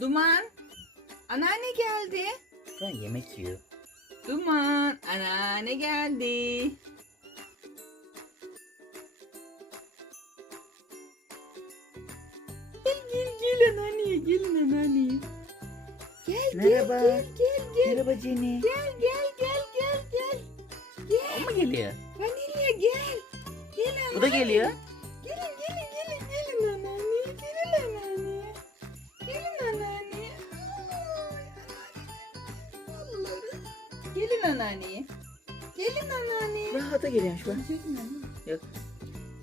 Duman. Anneanne geldi. Şu an yemek yiyor. Duman. Anneanne geldi. Gel gel gel anneanneye gelin anneanneye. Gel Merhaba. gel gel gel. Merhaba Jenny. Gel gel gel gel gel. O mu geliyor? Vanilya gel. Gel anneanne. Bu da geliyor. Gelin anneanneye. Gelin anneanneye. Rahata geliyor şu an. Gelin anne. Yok.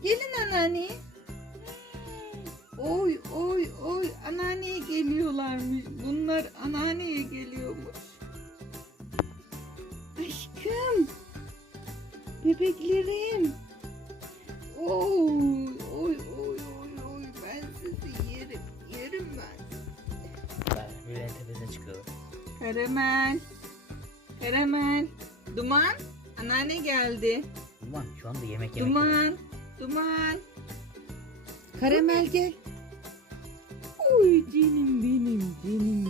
Gelin anneanneye. Oy oy oy anneanneye geliyorlarmış. Bunlar anneanneye geliyormuş. Aşkım. Bebeklerim. Oy oy oy oy oy ben sizi yerim. Yerim ben. Bak, Bülent tepesine çıkıyor. Karamel. Karamel. Duman. Anneanne geldi. Duman şu anda yemek yemek. Duman. Duman. Karamel gel. Oy canım benim, canım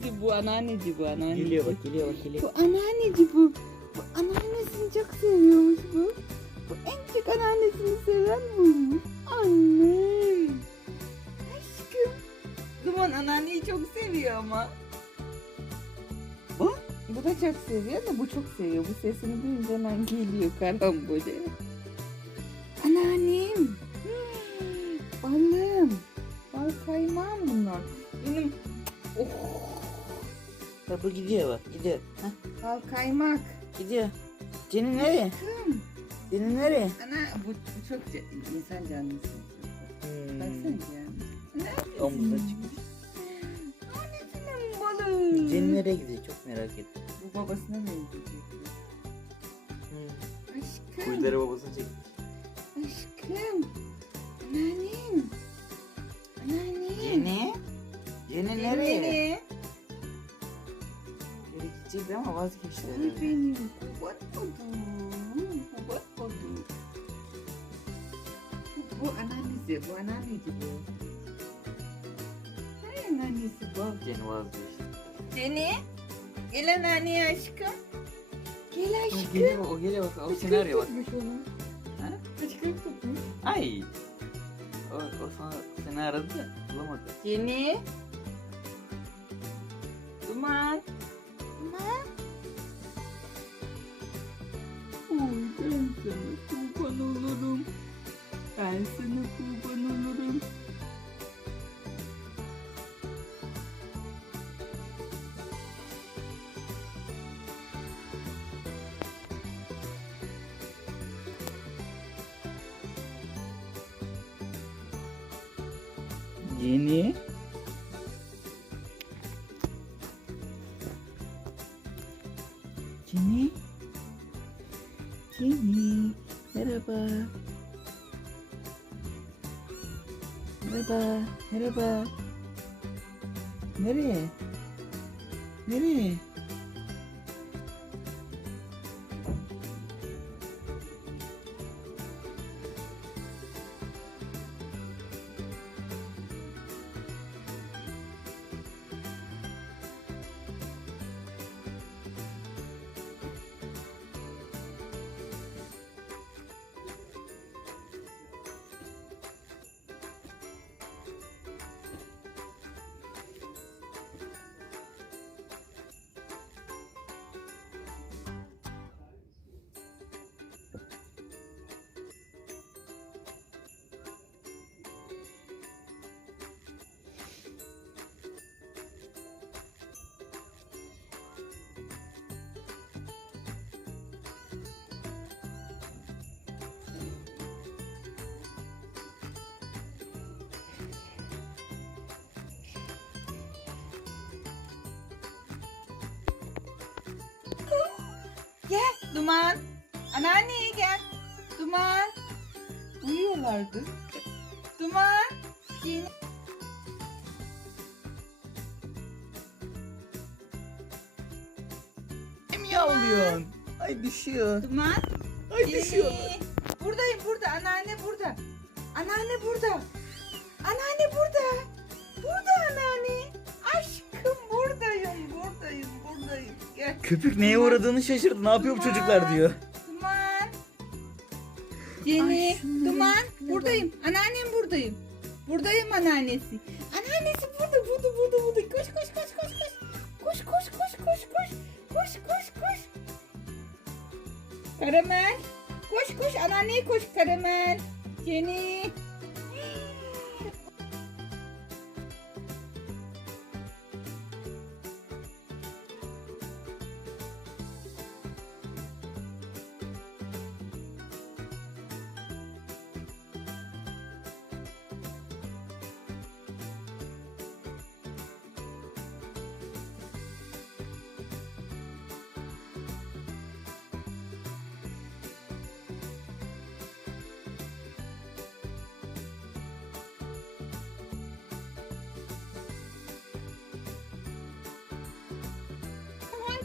anneannesi bu anneanneci bu anneanneci. Geliyor bak geliyor bak geliyor. Bu anneanneci bu. Bu anneannesini çok seviyormuş bu. Bu en çok anneannesini seven buymuş. Anne. Aşkım. Duman anneanneyi çok seviyor ama. Bu? Bu da çok seviyor da bu çok seviyor. Bu sesini duyunca hemen geliyor karamboca. Anneannem. Balım. Bal kaymağım bunlar. Benim oh, Bak bu gidiyor bak gidiyor. Hah, bal kaymak. gidiyor. Jenny nereye? Kım. Jenny nereye? Ana bu, bu çok insan canlısı. Hmm. Baksana ya. Neredesin? Omuzdan çıkmış. Annesinin balı. Jenny nereye gidiyor çok merak ettim. Bu babasına ne gidecek? Hmm. Aşkım. Kuyuları babasına çekmiş. Aşkım. Anneannem. Ama vazgeçti. Herhalde. benim kubat odum. Kubat odum. Bu, bu anneannesi. Bu anneanneci bu. Ay anneannesi bu. Jenny vazgeçti. Jenny. Gel anneanneye aşkım. Gel O aşkım. geliyor bak o geliyor bak. O seni arıyor bak. Ha? Hıçkırık tutmuş. Ay. O, o sana seni aradı da bulamadı. Jenny. Duman. Duman. Oy ben sana kurban olurum. Ben sana kurban olurum. Jenny. Merhaba. Nereye? Nereye? Duman. Anneanneye gel. Duman. Uyuyorlardı. Duman. Kim yavluyorsun? Ay düşüyor. Duman. Ay Cini. düşüyor. Buradayım burada. Anneanne burada. Anneanne burada. Anneanne. Burada Gel. Köpük neye uğradığını şaşırdı. Ne yapıyor bu çocuklar diyor. Duman. Şunların Duman. Buradayım. Anneannem buradayım. Buradayım anneannesi. Anneannesi burada burada burada burada. Koş koş koş koş koş. Koş koş koş koş koş. Koş koş koş. Karamel. Koş koş anneanneye koş karamel. Cini.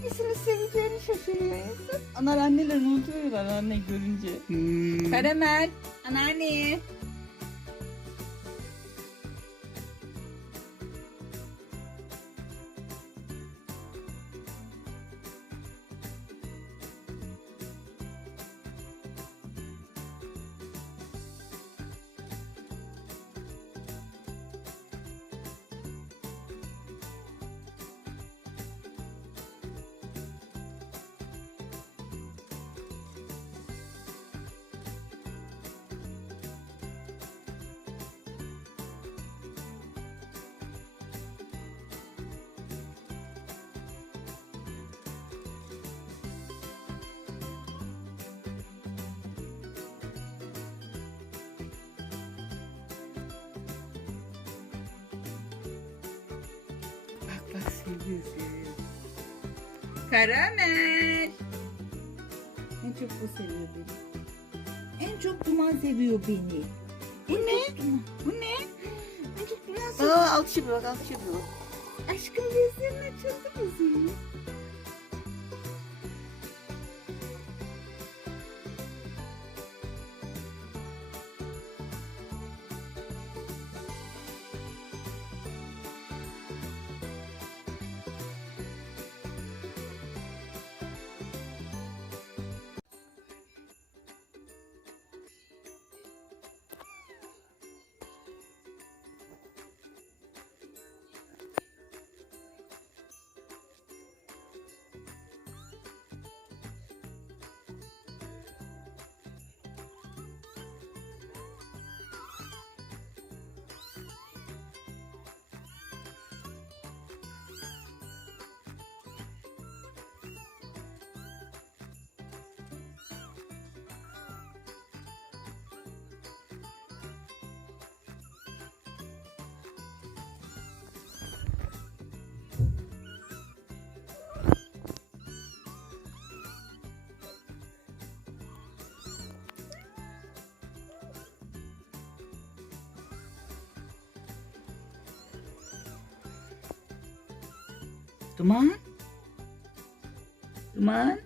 Hangisini seveceğini şaşırıyor insan. Onlar anneler unutuyorlar anne görünce. Hmm. Karamel. Anneanne. Bak bak seviyor seviyor. Karamel. En çok bu seviyor beni. En çok duman seviyor beni. Bu ne? Bu ne? En çok duman seviyor. Aa alkış yapıyor bak alkış yapıyor. Aşkım gözlerin açıldı mı senin? Duman. Duman.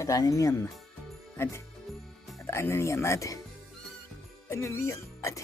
Hadi annenin yanına. Hadi. Hadi Annenin yanına hadi. Annenin yanına hadi.